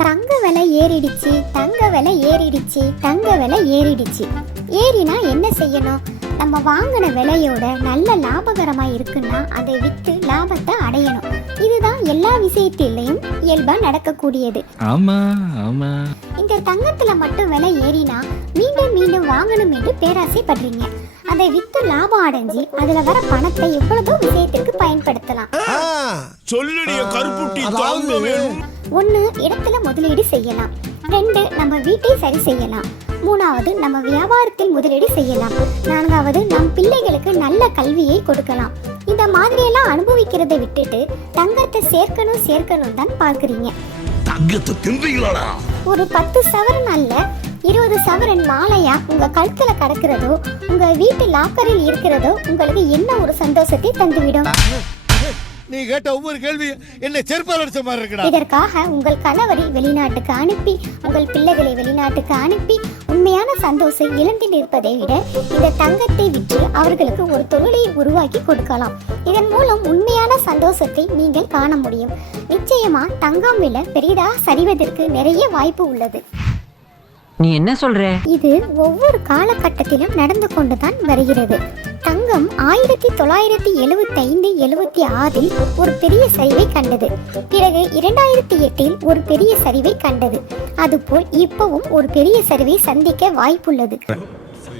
தங்க விலை ஏறிடுச்சு தங்க விலை ஏறிடுச்சு தங்க விலை ஏறிடுச்சு. ஏறினா என்ன செய்யணும்? நம்ம வாங்கின விலையோட நல்ல லாபகரமா இருக்குன்னா அதை வித்து லாபத்தை அடையணும். இதுதான் எல்லா விஷயத்திலையும் இயல்பா நடக்கக்கூடியது. ஆமா ஆமா. இந்த தங்கத்துல மட்டும் விலை ஏறினா மீண்டும் மீண்டும் வாங்கணும் என்று பேராசைப்படுறீங்க. அதை வித்து லாபம் அடைஞ்சு அதுல வர பணத்தை எவ்வளவோ விஷயத்திற்கு பயன்படுத்தலாம். சொல்லுடைய கருப்புட்டி தாங்க வேணும். ஒன்று இடத்துல முதலீடு செய்யலாம். ரெண்டு நம்ம வீட்டை சரி செய்யலாம். மூணாவது நம்ம வியாபாரத்தில் முதலீடு செய்யலாம். நான்காவது நம் பிள்ளைகளுக்கு நல்ல கல்வியை கொடுக்கலாம். இந்த மாதிரியெல்லாம் அனுபவிக்கிறதை விட்டுட்டு தங்கத்தை சேர்க்கணும் சேர்க்கணும் தான் பார்க்குறீங்க. தங்கத்தை தின்றீங்களாடா? ஒரு பத்து சவரன் அல்ல இருபது சவரன் மாலையா உங்க கழுத்துல கடக்கிறதோ உங்க வீட்டு லாக்கரில் இருக்கிறதோ உங்களுக்கு என்ன ஒரு சந்தோஷத்தை தந்துவிடும்? நீ கேட்ட ஒவ்வொரு கேள்வி என்ன செருப்பால் அடிச்ச மாதிரி இருக்குடா. இதற்காக உங்கள் கணவரை வெளிநாட்டுக்கு அனுப்பி உங்கள் பிள்ளைகளை வெளிநாட்டுக்கு அனுப்பி உண்மையான சந்தோஷம் இழந்து நிற்பதை விட இந்த தங்கத்தை விற்று அவர்களுக்கு ஒரு தொழிலை உருவாக்கி கொடுக்கலாம். இதன் மூலம் உண்மையான சந்தோஷத்தை நீங்கள் காண முடியும். நிச்சயமா தங்கம் விலை பெரிதாக சரிவதற்கு நிறைய வாய்ப்பு உள்ளது. நீ என்ன சொல்ற? இது ஒவ்வொரு காலகட்டத்திலும் நடந்து கொண்டுதான் வருகிறது. தங்கம் ஆயிரத்தி தொள்ளாயிரத்தி எழுவத்தி ஐந்து எழுவத்தி ஆறில் ஒரு பெரிய சரிவை கண்டது. பிறகு இரண்டாயிரத்தி எட்டில் ஒரு பெரிய சரிவை கண்டது. அதுபோல் இப்பவும் ஒரு பெரிய சரிவை சந்திக்க வாய்ப்புள்ளது.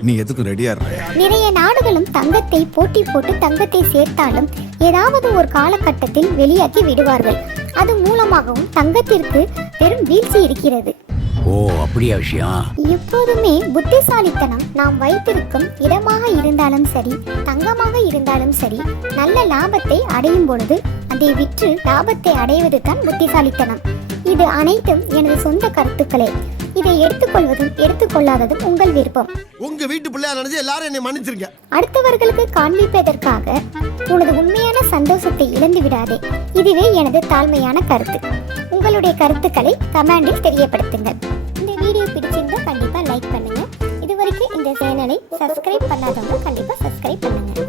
நீ எதுக்கும் ரெடியா நிறைய நாடுகளும் தங்கத்தை போட்டி போட்டு தங்கத்தை சேர்த்தாலும் ஏதாவது ஒரு காலகட்டத்தில் வெளியாக்கி விடுவார்கள். அது மூலமாகவும் தங்கத்திற்கு பெரும் வீழ்ச்சி இருக்கிறது. ஓ அப்படியா விஷயம்? எப்போதுமே புத்திசாலித்தனம் நாம் வைத்திருக்கும் இடமாக இருந்தாலும் சரி தங்கமாக இருந்தாலும் சரி நல்ல லாபத்தை அடையும் பொழுது அதை விற்று லாபத்தை அடைவது தான் புத்திசாலித்தனம். இது அனைத்தும் எனது சொந்த கருத்துக்களே. இதை எடுத்துக்கொள்வதும் எடுத்துக்கொள்ளாததும் உங்கள் விருப்பம். உங்க வீட்டு பிள்ளையா நினைச்சு எல்லாரும் என்னை மன்னிச்சிருங்க. அடுத்தவர்களுக்கு காண்பிப்பதற்காக உனது உண்மையான சந்தோஷத்தை இழந்து விடாதே இதுவே எனது தாழ்மையான கருத்து. உங்களுடைய கருத்துக்களை கமெண்டில் தெரியப்படுத்துங்கள். இந்த வீடியோ பிடிச்சிருந்தா கண்டிப்பாக லைக் பண்ணுங்கள் இது வரைக்கும் இந்த சேனலை சப்ஸ்கிரைப் பண்ணாதவங்க கண்டிப்பாக சப்ஸ்கிரைப் பண்ணுங்கள்